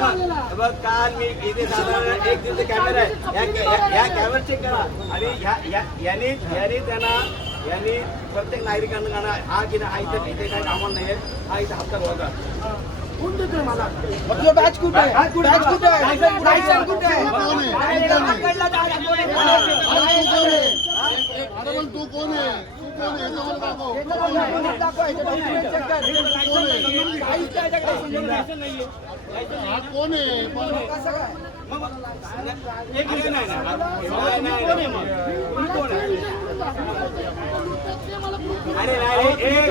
ना बघ काल मी इथे साधारण एक दिवस कॅमेरा आहे. या कॅमेरा चेक करा. आणि यांनी यांनी त्यांना यांनी प्रत्येक नागरिकांना गाणं हा की हा इथे इथे काय कामाला नाही हा इथे हप्ता बघा कोण देतोय मला? तुझं बॅच कुठे आहे? बॅच कुठे आहे? लायसन कुठे आहे? तू कोण आहे? कोण. हा? अरे एक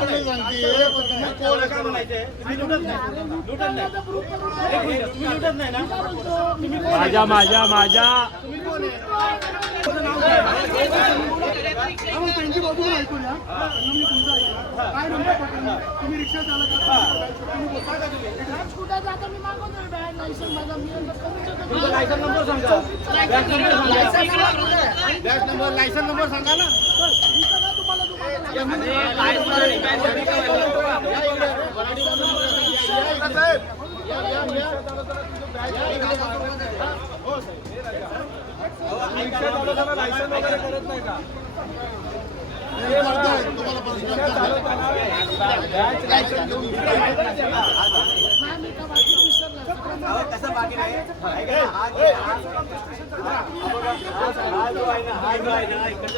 मिनिट, एक मिनिट. तुम्ही आता- याचा video आम्ही check कर. गुन्हेगार नाही सांगते पण तुम्ही कोण कोणाला आहे? काय म्हणायचंय? तुम्ही लुटत नाही. लुटत नाही. एक मिनिट, तुम्ही लुटत नाही ना? तुम्ही कोण आहे? माझ्या माझ्या माझ्या. त्यांची बाजू ऐकूया. काय नंबर तुम्ही रिक्षा चालक आहात. तुम्ही बोलता का तुम्ही? तुमचा लायसन सांगा. नंबर लायसन नंबर सांगा. ना. लायसन वगैरे करत नाही का हे बाकी नाही हा जो आहे ना हा. जो आहे ना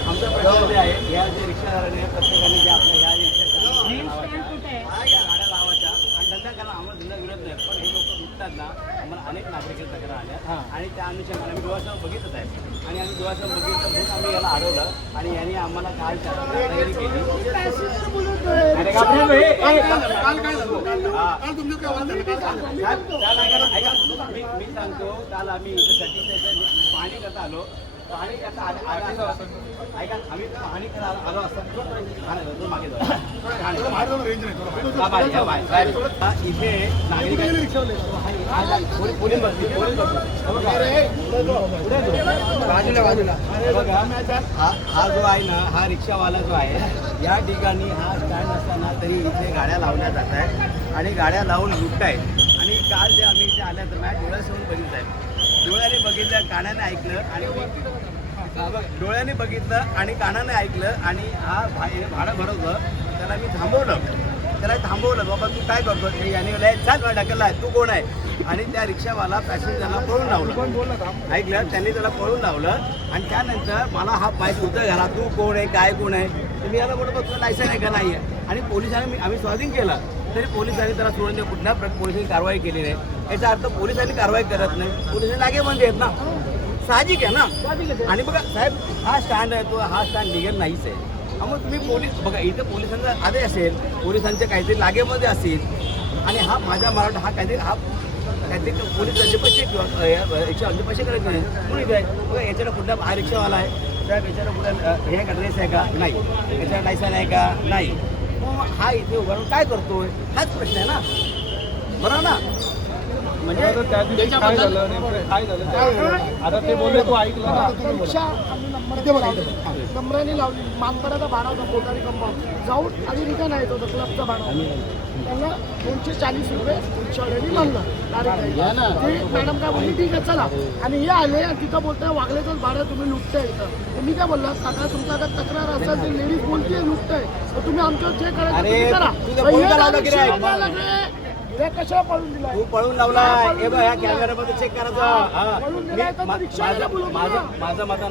आमचा प्रश्न जे आहे या जे रिक्षादाराने प्रत्येकाने जे आपल्या या गाड्या लावायच्या. आणि धंदा करा आम्हाला धंदा विरोध नाही पण हे लोक लुटतात ना आम्हाला अनेक नागरिक तक्रार आल्या आणि त्या अनुषंगाने आम्ही डोळ्यासमोर बघितच आहे. आणि आम्ही डोळ्यासमोर बघितलं म्हणून आम्ही याला अडवलं आणि यांनी आम्हाला काल. तयारी केली. मी मी सांगतो काल आम्ही पाणी करता आलो. इथे. हे जो. बाजूला बाजूला. हे बघा, जो आहे ना हा रिक्षावाला जो आहे या ठिकाणी हा स्टँड असताना तरी इथे गाड्या लावल्या जात आहेत. आणि गाड्या लावून लुटतायत. आणि काल जे आम्ही इथे आल्या तर माझ्या डोळ्यासमोर बघितलं आहे डोळ्याने बघितलं कानाने ऐकलं आणि डोळ्याने बघितलं आणि कानाने ऐकलं आणि हा भाई भाडं भरवलं. त्याला मी थांबवलं. त्याला थांबवलं बाबा तू काय करतो? याने म्हणलं, "ए, मला ढकलला आहे तू कोण आहे? आणि त्या रिक्षावाला पॅसेंजरला पळून लावलं. ऐकलं त्यांनी त्याला पळून लावलं आणि त्यानंतर मला हा पाय उतर घाला तू कोण आहे? काय कोण आहे? तुम्ही याला कुठं बघ लायसन आहे का नाही आहे आणि पोलिसांनी मी आम्ही स्वाधीन केलं. तरी पोलिसांनी त्याला सोडून दिलं कुठल्या पोलिसांनी कारवाई केली नाही. याचा अर्थ पोलिसांनी कारवाई करत नाही. पोलिसांनी लागेबंदी आहेत ना. साहजिक आहे ना. आणि बघा साहेब हा स्टँड आहे तो हा स्टँड लिगल नाहीच आहे. मग तुम्ही पोलीस बघा इथं पोलिसांचा आदेश असेल पोलिसांचे काहीतरी लागेमध्ये असेल आणि हा माझ्या मराठा हा काहीतरी हा काहीतरी पोलिसांचे पैसे एकशे ऐंशी पैसे करायचे नाही. कुणी काय बघा याच्याकडे कुठला हा रिक्षावाला आहे? साहेब याच्याकडे कुठला हे का ड्रेस आहे का? नाही. याच्याकडे लायसन आहे का? नाही. मग हा इथे उभा राहून काय करतोय? हाच प्रश्न आहे ना. बरोबर ना? म्हणजे त्या दिवशी काय झालं नेमकं काय झालं ते- आता ते बोलले तू ऐकलं ना? रिक्षा आम्ही नंबर लावली नंबराने लावली. भाडा होता पोटारी कंपाऊंड. जाऊन आणि रिटर्न येत होतं क्लबचा भाडा त्यांना दोनशे चाळीस रुपये रिक्षावाल्यांनी मानलं. डायरेक्ट ते मॅडम काय बोलली ठीक आहे चला. आणि हे आले तिथं बोलताय वागल्याचंच भाडं तुम्ही लुटताय इथं. मी काय बोलला काका तुमचा अगर तक्रार असेल तर लेडीज बोलतीये लुटताय. तर तुम्ही आमच्यावर चेक करायचं तुम्ही करा. पळून तू पळून लावला हे बघ ह्या कॅमेऱ्यामध्ये चेक करायचं माझं मत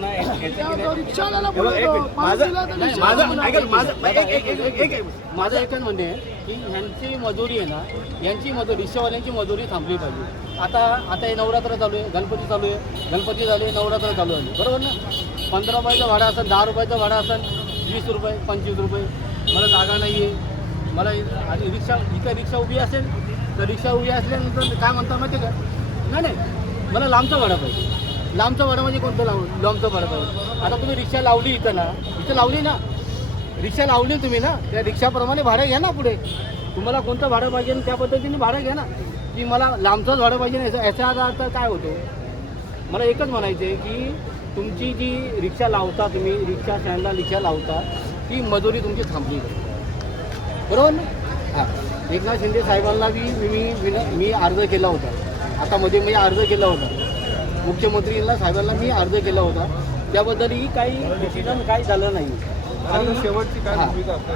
नाही माझं एक म्हणणे की ह्यांची मजुरी आहे ना यांची मजुरी रिक्षावाल्यांची मजुरी थांबली पाहिजे. आता आता हे नवरात्र चालू आहे गणपती चालू आहे गणपती झाले नवरात्र चालू आहे बरोबर ना? पंधरा रुपयाचं भाडं असेल दहा रुपयाचं भाडं असेल वीस रुपये पंचवीस रुपये. मला जागा नाही आहे मला आणि रिक्षा इथं रिक्षा उभी असेल तर रिक्षा उभी असल्यानंतर काय म्हणता माहिती आहे का? नाही नाही. मला लांबचं भाडं पाहिजे. लांबचं भाडं म्हणजे कोणतं लाव लांबचं भाडं पाहिजे. आता तुम्ही रिक्षा लावली इथं ना इथं लावली ना. रिक्षा लावली तुम्ही ना त्या रिक्षाप्रमाणे भाडं घ्या ना पुढे. तुम्हाला कोणतं भाडं पाहिजे आणि त्या पद्धतीने भाडं घ्या ना. की मला लांबचंच भाडं पाहिजे ना याचा याचा अर्थ काय होतो? मला एकच म्हणायचं आहे की तुमची जी रिक्षा लावता तुम्ही रिक्षा स्टँडला रिक्षा लावता ती मजुरी तुमची थांबली बरोबर ना? हां. एकनाथ शिंदे साहेबांना बी मी मी विन- मी अर्ज केला होता. आता मध्ये मी अर्ज केला होता. मुख्यमंत्रीला साहेबांना मी अर्ज केला होता. त्याबद्दलही काही डिसिजन काही झालं नाही. आणि शेवटची काय.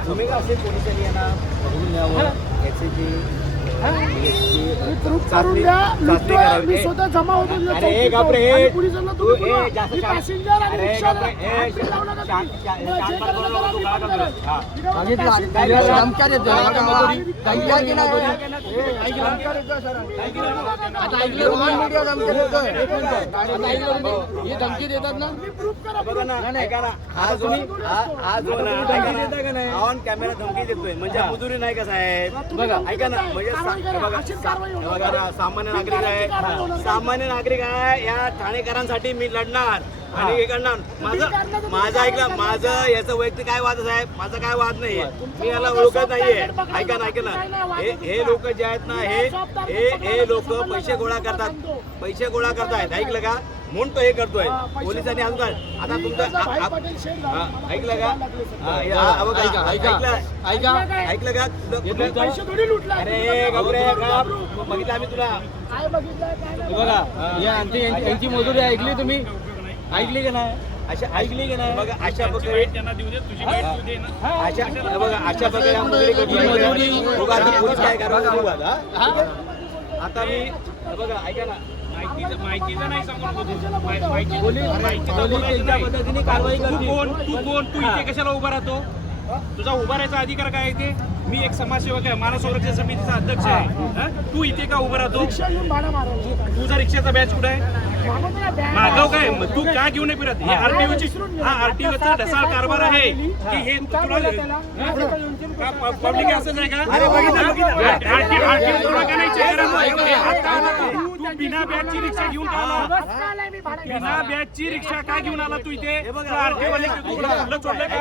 भूमिका असेल पोलिसांनी यांना बघून द्यावं याची जी प्रूफ करून द्या लुटतोय, मी स्वतः जमा होतो अरे, चौकीत घाबरे, हे. आणि पोलिसांना तू तुम्ही जास्त मी शांत- पॅसेंजर आणि अरे, रिक्षाला घाबरे, ए, हात का शांत- शांत- मला जे शांत करायचं बोलू करा, मी काय करतोय? करेन. हा. मी काय सांगितलं, पॅसेंजर आहे. काही काही काही काही नाही. आता ऐकलं ऐकलं ही धमकी देतात ना मी प्रूफ करा बघा ना ऐका ना आज जो आज ना ऐका ना ऑन कॅमेरा धमकी देतोय म्हणजे मजुरी नाही का साहेब बघा ऐका ना म्हणजे सामान्य नागरिक. आहे. सामान्य नागरिक आहे. या ठाणेकरांसाठी मी लढणार. आणि हे करणार. माझं माझं ऐकलं माझं याचं वैयक्तिक काय वाद आहे माझा काय वाद नाहीये. मी याला ओळखत नाहीये. ऐका ना ऐका ना. हे हे लोक जे आहेत ना हे हे हे लोक पैसे गोळा करतात. पैसे गोळा करतायत. ऐकलं का? म्हणून तो हे करतोय. पोलिसांनी अजून आता तुमचं हा, ऐकलं का? हा, हे- हा, बघा, ऐका ऐका. ऐकलं? ऐका. ऐकलं का? अरे घाबरे का बघितलं आम्ही तुला. काय बघितलंय काय नाही बघा या आमची यांची यांची मजुरी ऐकली तुम्ही? ऐकली का नाही? अशा ऐकली की नाही? बघा अशा प्रकारे अशा हे बघा अशा प्रकारे आता पोलीस काय करू आता? मी बघा ऐका ना. कारवाई तू कोण तू कोण? तू इथे कशाला उभा राहतो? तुझा उभा राहायचा अधिकार काय आहे ते मी एक समाजसेवक आहे मानव संरक्षण समितीचा अध्यक्ष आहे? तू इथे का उभा राहतो? तुझा रिक्षाचा बॅच कुठे आहे. मागव काय मग तू का घेऊन नाही फिरत हे आरटीओची हा आरटीओचा ढसाळ कारभार आहे की हे तुला पब्लिक असं नाही का आरटीओ तुला का नाही करायचं? तू बिना बॅचची रिक्षा घेऊन आला. बिना बॅचची रिक्षा का घेऊन आला तू इथे आरटीओ वाले तुला कुठलं सोडलं का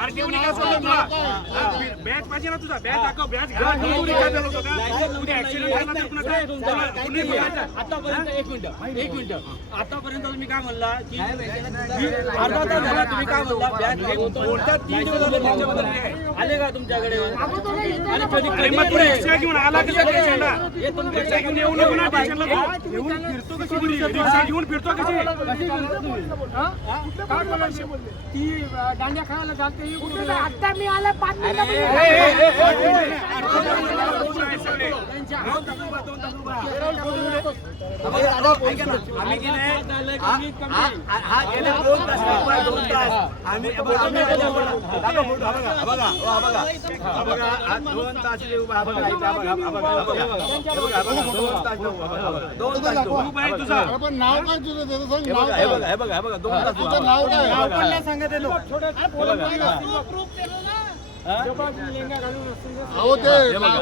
आरटीओ का सोडलं तुला बॅच पाहिजे ना तुझा बॅच दाखव घाल तू रिक्षा चालवतो का उद्या ऍक्सिडेंट झाला तर पुन्हा काय? आतापर्यंत एक मिनिट एक मिनिट आतापर्यंत तुम्ही काय म्हणला की अर्धा तास झाला तुम्ही काय म्हणला बॅग मागवतो बोलतात तीन दिवस झाले त्यांच्याबद्दल काय? आले का तुमच्याकडे आणि कधी अरे कधी तू घेऊन आला हे घेऊन येऊ नको ना तू. घेऊन फिरतो कशी घेऊन फिरतो कशी बोलायचे बोलले? कुठे नाही, आता मी आला पाच मिनिटापूर्वी. आम्ही हा- गेले दोन तास आहे, दोन तास आम्ही दोन तास दोन तास आहे तुझा पण नाव काय? तुझं त्याचं सांग नाव बघा, हे काय बघा, हे बघा, हे बघा, दोन तास नाव काय हे बघा. अहो ते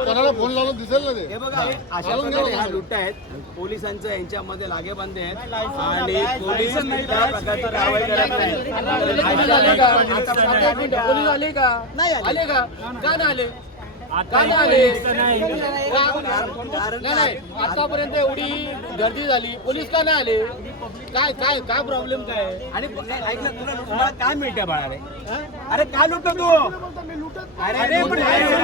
कोणाला फोन लावून दिसेल ना ते? हे बघा हे अशा प्रकारे हा लुट्ट आहेत. पोलिसांचं यांच्यामध्ये लागेबांधे आहेत. आणि पोलीस त्या प्रकारचा कारवाई करत पोलीस नाही. आले का? आले नाही आले. का? नाही आले? का? नाही नाही. आतापर्यंत एवढी गर्दी झाली. पोलीस का नाही आले? काय काय काय प्रॉब्लेम काय? आहे? आणि ऐकलं तुला लुटमारा काय मिळते बाळा अरे काय लुटतो तू? नाही. अरे पण नाही नाही.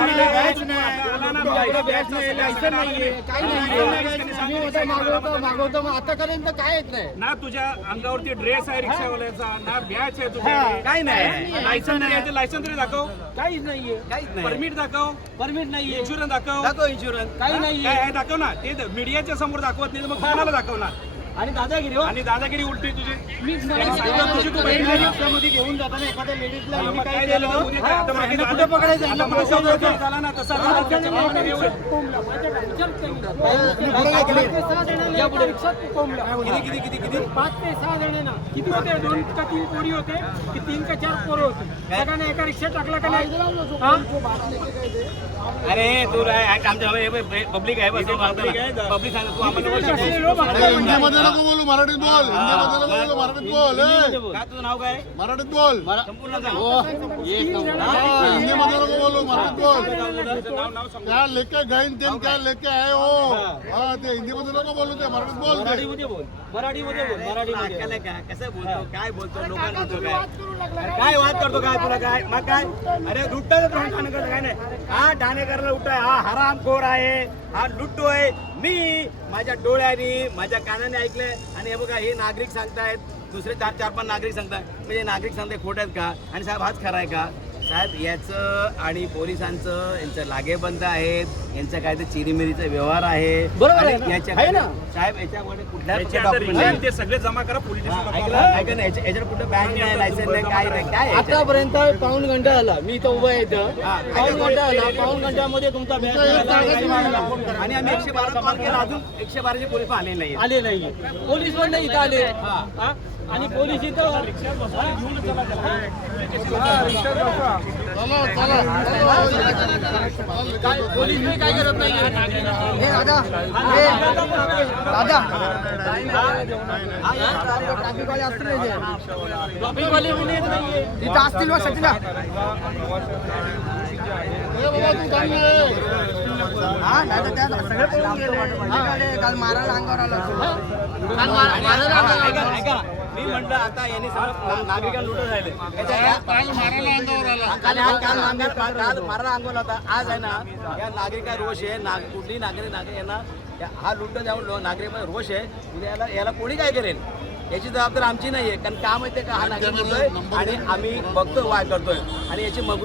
मागवतो मागवतो मग आतापर्यंत काय येत नाही? ना तुझ्या अंगावरती ड्रेस आहे रिक्षावाल्याचा ना बॅच आहे तुझ्या. काय नाही. लायसन नाही? लायसन तरी दाखव. काहीच नाहीये. काहीच नाही. परमिट दाखव. परमिट नाहीये. इन्शुरन्स दाखव. दाखव इन्शुरन्स काही आहे दाखव ना. ते मीडियाच्या समोर दाखवत नाही मग कोणाला दाखवणार? आणि दादागिरी हो आणि दादागिरी उलटी तुझी मी तुझी तू बहिणी झाली. रिक्षामध्ये घेऊन जाताना एखाद्या लेडीजला मग यांनी काय काय झालं? केलं उद्या काय? आता मागे यांना झालं. कुठे पकडायचं आता यांना मला कुठे समजलं शोधायचं? झाला ना तसा झाला त्याच्यामागे हे होईल. या पुढे किती किती किती किती पाच ते सहा जणांना किती होते दोन का तीन पोरी होते की तीन का चार पोरं होते सगळ्यांना एका रिक्षा टाकला का नाही हा? अरे तू काय आमच्या पब्लिक आहे बस पब्लिक सांग तू आम्हाला नको बोलू मराठीत बोल. हिंदीमध्ये नको बोलू मराठीत बोल. ए. काय तुझं नाव काय मराठीत बोल. संपूर्ण सांग. हा, हिंदीमध्ये नको बोलू मराठीत बोल. क्या लेके गए तेन क्या लेके आए हो. हा. ते हिंदीमध्ये नको बोलू ते मराठीत बोल ते. मराठीमध्ये बोल. मराठीमध्ये बोल मराठीमध्ये. ऐकायला काय कसं बोलतो? काय बोलतो? लोकांना बोलतो काय? अरे काय वाद करतो काय तुला काय? मग काय? अरे ठाणेकर काय नाही. हा ठाणेकरला लुटाय हा हरामखोर आहे. हा लुटतोय. मी माझ्या डोळ्याने माझ्या कानाने ऐकलंय. आणि हे बघा हे नागरिक सांगतायत. दुसरे चार चार पाच नागरिक सांगतायत. म्हणजे नागरिक सांगताय खोट आहेत का? आणि साहेब हाच खरा आहे का? साहेब याचं आणि पोलिसांचं यांचं लागेबंद आहेत. यांचं काय ते चिरीमिरीचा व्यवहार आहे. बरोबर आहे आणि ना? याच्या आहे ना? साहेब याच्यामध्ये कुठल्या document. ते सगळे जमा करा पोलीस हा, ना, याच्या- याच्यावर कुठं बँक नाही लायसन नाही काय नाही काय आहे याच्यात? आतापर्यंत पाऊन घंटा आला. मी इथं उभा आहे इथं. पाऊन घंटा आला. पाऊन घंट्यामध्ये तुमचा बॅग आणि आम्ही एकशे बारा कॉल केला अजून एकशे बाराचे पोलीस आले नाही आले नाही पोलीस पण नाही इथं आले. हा? आणि पोलीस इथं काय पोलीस बी काय करत नाही ट्रॉफिक वाले बी येत नाहीये इथं असतील बा सचिना. हा. तर त्या सगळे काल मारायला अंगावर आला काल मार- मारायला मी म्हटलं आता यांनी सगळं नागरिकांना लुटत राहिले. काल मारायला हा- अंगोला होता. आज आहे ना या नागरिका रोष आहे? नाग कुठली नागरिक नागरिक यांना हा लुटत जाऊन नागरिक रोष आहे. उद्या याला याला कोणी काय करेल? याची जबाबदारी आमची नाहीये. कारण का माहितीये का हा नागरिक आणि आम्ही बघतोय वाय करतोय. आणि याची मग